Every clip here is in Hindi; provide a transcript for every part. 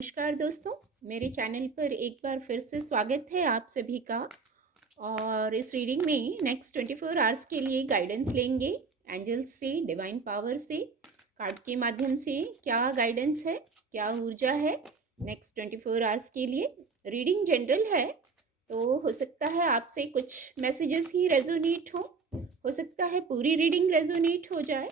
नमस्कार दोस्तों, मेरे चैनल पर एक बार फिर से स्वागत है आप सभी का। और इस रीडिंग में नेक्स्ट 24 आवर्स के लिए गाइडेंस लेंगे एंजल्स से, डिवाइन पावर से, कार्ड के माध्यम से। क्या गाइडेंस है, क्या ऊर्जा है नेक्स्ट 24 आवर्स के लिए। रीडिंग जनरल है, तो हो सकता है आपसे कुछ मैसेजेस ही रेजोनेट हो सकता है पूरी रीडिंग रेजोनेट हो जाए।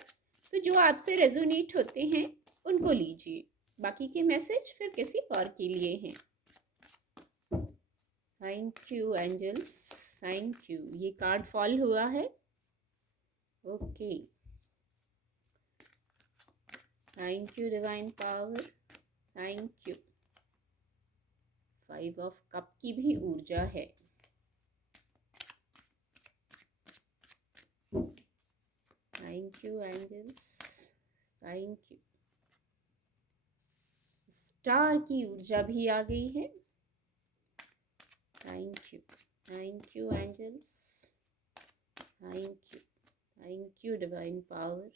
तो जो आपसे रेजोनेट होते हैं उनको लीजिए, बाकी के मैसेज फिर किसी और के लिए हैं। Thank you angels, thank you. ये कार्ड फॉल हुआ है। Okay, thank you divine power, thank you. 5 of cup की भी ऊर्जा है। Thank you angels, thank you. Star की ऊर्जा भी आ गई है। Thank you angels, thank you divine power.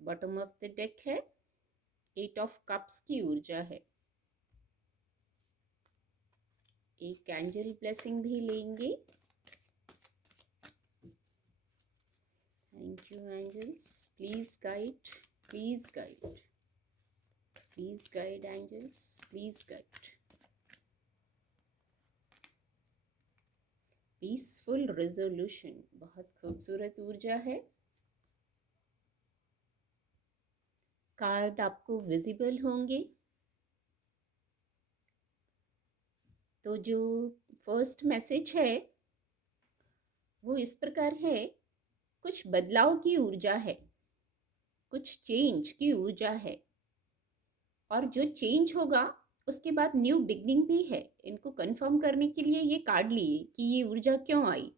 Bottom of the deck है, 8 ऑफ कप्स की ऊर्जा है। एक एंजल ब्लेसिंग भी लेंगे। Thank you angels, please guide, please guide, please guide angels, please guide. Peaceful resolution, बहुत खूबसूरत ऊर्जा है। कार्ड आपको विजिबल होंगे। तो जो फर्स्ट मैसेज है वो इस प्रकार है, कुछ बदलाव की ऊर्जा है, कुछ चेंज की ऊर्जा है, और जो चेंज होगा उसके बाद न्यू बिगनिंग भी है। इनको कंफर्म करने के लिए ये कार्ड लिए कि ये ऊर्जा क्यों आई।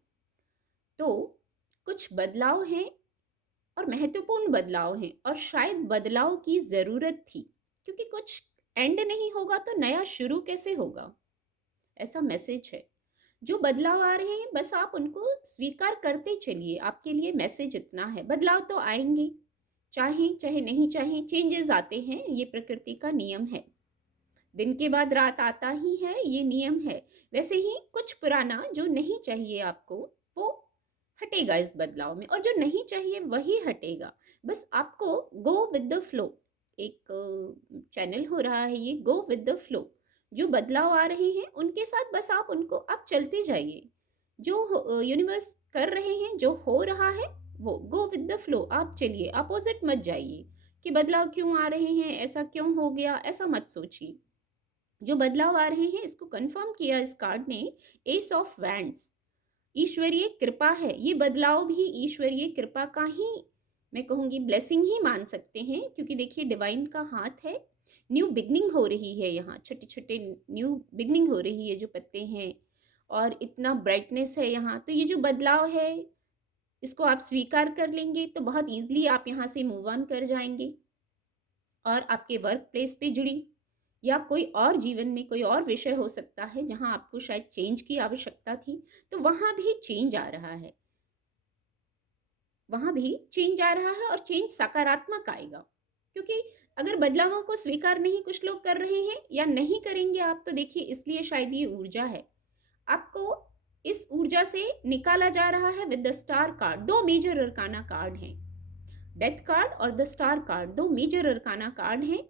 तो कुछ बदलाव हैं और महत्वपूर्ण बदलाव हैं, और शायद बदलाव की ज़रूरत थी, क्योंकि कुछ एंड नहीं होगा तो नया शुरू कैसे होगा, ऐसा मैसेज है। जो बदलाव आ रहे हैं बस आप उनको स्वीकार करते चलिए। आपके लिए मैसेज इतना है, बदलाव तो आएंगे, चाहे चाहे नहीं चाहे, चेंजेस आते हैं, ये प्रकृति का नियम है। दिन के बाद रात आता ही है, ये नियम है। वैसे ही कुछ पुराना जो नहीं चाहिए आपको वो हटेगा इस बदलाव में, और जो नहीं चाहिए वही हटेगा। बस आपको गो विद द फ्लो, एक चैनल हो रहा है ये, गो विद द फ्लो। जो बदलाव आ रहे हैं उनके साथ बस आप चलते जाइए। जो यूनिवर्स कर रहे हैं, जो हो रहा है वो गो विद द फ्लो, आप चलिए, अपोजिट मत जाइए कि बदलाव क्यों आ रहे हैं, ऐसा क्यों हो गया, ऐसा मत सोचिए। जो बदलाव आ रहे हैं इसको कंफर्म किया इस कार्ड ने, एस ऑफ वैंड्स। ईश्वरीय कृपा है, ये बदलाव भी ईश्वरीय कृपा का ही, मैं कहूँगी ब्लेसिंग ही मान सकते हैं, क्योंकि देखिए डिवाइन का हाथ है। न्यू बिगनिंग हो रही है यहाँ, छोटे छोटे न्यू बिगनिंग हो रही है, जो पत्ते हैं और इतना ब्राइटनेस है यहाँ। तो ये जो बदलाव है इसको आप स्वीकार कर लेंगे तो बहुत ईजिली आप यहाँ से मूव ऑन कर जाएंगे, और आपके वर्क प्लेस पे जुड़ी या कोई और जीवन में कोई और विषय हो सकता है जहां आपको शायद चेंज की आवश्यकता थी, तो वहां भी चेंज आ रहा है, वहां भी चेंज आ रहा है, और चेंज सकारात्मक आएगा। क्योंकि अगर बदलावों को स्वीकार नहीं कुछ लोग कर रहे हैं या नहीं करेंगे आप, तो देखिए इसलिए शायद ये ऊर्जा है। आपको इस ऊर्जा से निकाला जा रहा है विद द स्टार कार्ड। दो मेजर अरकाना कार्ड हैं, डेथ कार्ड और द स्टार कार्ड, दो मेजर अरकाना कार्ड हैं।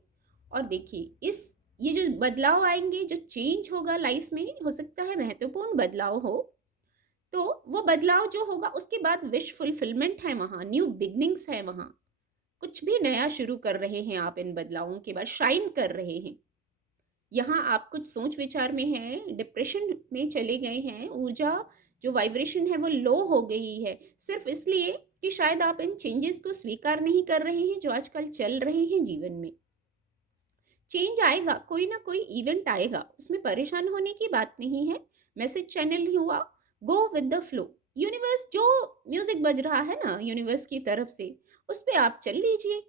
और देखिए इस, ये जो बदलाव आएंगे, जो चेंज होगा लाइफ में, हो सकता है महत्वपूर्ण बदलाव हो, तो वो बदलाव जो होगा उसके बाद विश फुलफिलमेंट है, वहाँ न्यू बिगनिंग्स है, वहाँ कुछ भी नया शुरू कर रहे हैं आप। इन बदलावों के बाद शाइन कर रहे हैं। यहाँ आप कुछ सोच विचार में हैं, डिप्रेशन में चले गए हैं, ऊर्जा जो वाइब्रेशन है वो लो हो गई है, सिर्फ इसलिए कि शायद आप इन चेंजेस को स्वीकार नहीं कर रहे हैं जो आजकल चल रहे हैं जीवन में। चेंज आएगा, कोई ना कोई इवेंट आएगा, उसमें परेशान होने की बात नहीं है। मैसेज चैनल ही हुआ, go with the flow. Universe जो म्यूजिक बज रहा है ना यूनिवर्स की तरफ से, उस पर आप चल लीजिए,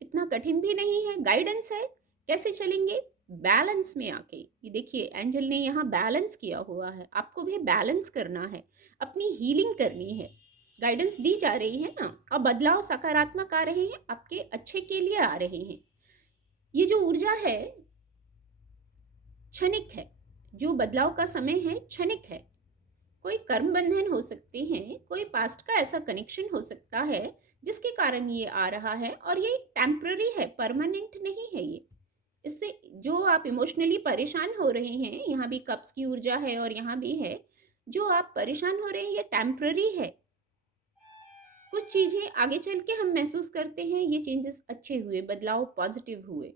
इतना कठिन भी नहीं है, गाइडेंस है। कैसे चलेंगे, बैलेंस में आके। ये देखिए एंजल ने यहाँ बैलेंस किया हुआ है, आपको भी बैलेंस करना है, अपनी हीलिंग करनी है। गाइडेंस दी जा रही है ना, और बदलाव सकारात्मक आ रहे हैं, आपके अच्छे के लिए आ रहे हैं। ये जो ऊर्जा है क्षणिक है, जो बदलाव का समय है क्षणिक है। कोई कर्म बंधन हो सकते हैं, कोई पास्ट का ऐसा कनेक्शन हो सकता है जिसके कारण ये आ रहा है, और ये टेम्पररी है, परमानेंट नहीं है ये। इससे जो आप इमोशनली परेशान हो रहे हैं, यहाँ भी कप्स की ऊर्जा है और यहाँ भी है, जो आप परेशान हो रहे हैं ये टेम्पररी है। कुछ चीज़ें आगे चल के हम महसूस करते हैं ये चेंजेस अच्छे हुए, बदलाव पॉजिटिव हुए।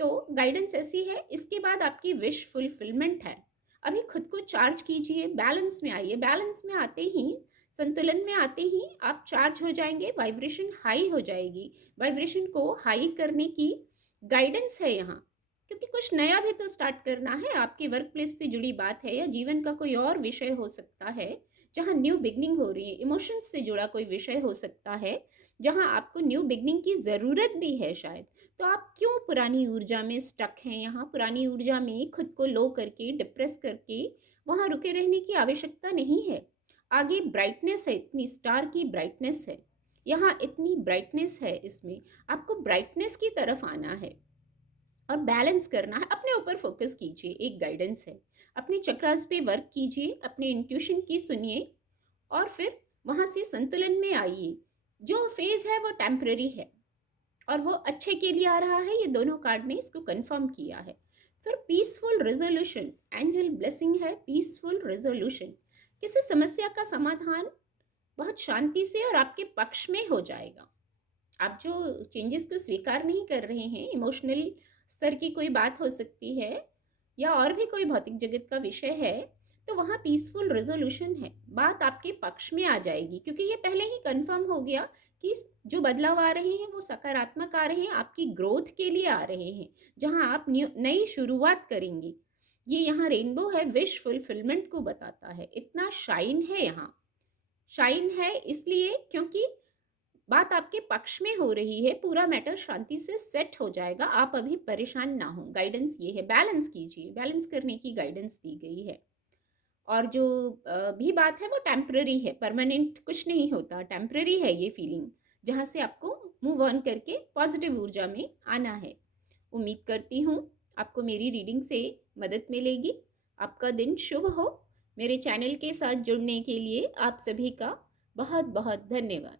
तो गाइडेंस ऐसी है, इसके बाद आपकी विश फुलफिलमेंट है। अभी खुद को चार्ज कीजिए, बैलेंस में आइए। बैलेंस में आते ही, संतुलन में आते ही आप चार्ज हो जाएंगे, वाइब्रेशन हाई हो जाएगी। वाइब्रेशन को हाई करने की गाइडेंस है यहाँ, क्योंकि कुछ नया भी तो स्टार्ट करना है। आपके वर्क प्लेस से जुड़ी बात है या जीवन का कोई और विषय हो सकता है जहाँ न्यू बिगनिंग हो रही है। इमोशंस से जुड़ा कोई विषय हो सकता है जहाँ आपको न्यू बिगनिंग की ज़रूरत भी है शायद। तो आप क्यों पुरानी ऊर्जा में स्टक हैं? यहाँ पुरानी ऊर्जा में खुद को लो करके, डिप्रेस करके वहाँ रुके रहने की आवश्यकता नहीं है। आगे ब्राइटनेस है, इतनी स्टार की ब्राइटनेस है, यहाँ इतनी ब्राइटनेस है, इसमें आपको ब्राइटनेस की तरफ आना है और बैलेंस करना है। अपने ऊपर फोकस कीजिए, एक गाइडेंस है। अपने चक्रास पे वर्क कीजिए, अपने इंट्यूशन की सुनिए और फिर वहाँ से संतुलन में आइए। जो फेज़ है वो टेम्पररी है और वो अच्छे के लिए आ रहा है, ये दोनों कार्ड ने इसको कंफर्म किया है। फिर पीसफुल रेजोल्यूशन, एंजल ब्लेसिंग है, पीसफुल रेजोल्यूशन। किसी समस्या का समाधान बहुत शांति से और आपके पक्ष में हो जाएगा। आप जो चेंजेस को स्वीकार नहीं कर रहे हैं, इमोशनल स्तर की कोई बात हो सकती है या और भी कोई भौतिक जगत का विषय है, तो वहाँ पीसफुल रेजोल्यूशन है, बात आपके पक्ष में आ जाएगी, क्योंकि ये पहले ही कंफर्म हो गया कि जो बदलाव आ रहे हैं वो सकारात्मक आ रहे हैं, आपकी ग्रोथ के लिए आ रहे हैं, जहाँ आप नई शुरुआत करेंगी। ये यहाँ रेनबो है, विश फुलफिलमेंट को बताता है। इतना शाइन है यहाँ, शाइन है इसलिए क्योंकि बात आपके पक्ष में हो रही है, पूरा मैटर शांति से सेट हो जाएगा, आप अभी परेशान ना हो। गाइडेंस ये है, बैलेंस कीजिए, बैलेंस करने की गाइडेंस दी गई है। और जो भी बात है वो टेम्पररी है, परमानेंट कुछ नहीं होता, टेम्पररी है ये फीलिंग, जहाँ से आपको मूव ऑन करके पॉजिटिव ऊर्जा में आना है। उम्मीद करती हूँ आपको मेरी रीडिंग से मदद मिलेगी। आपका दिन शुभ हो। मेरे चैनल के साथ जुड़ने के लिए आप सभी का बहुत बहुत धन्यवाद।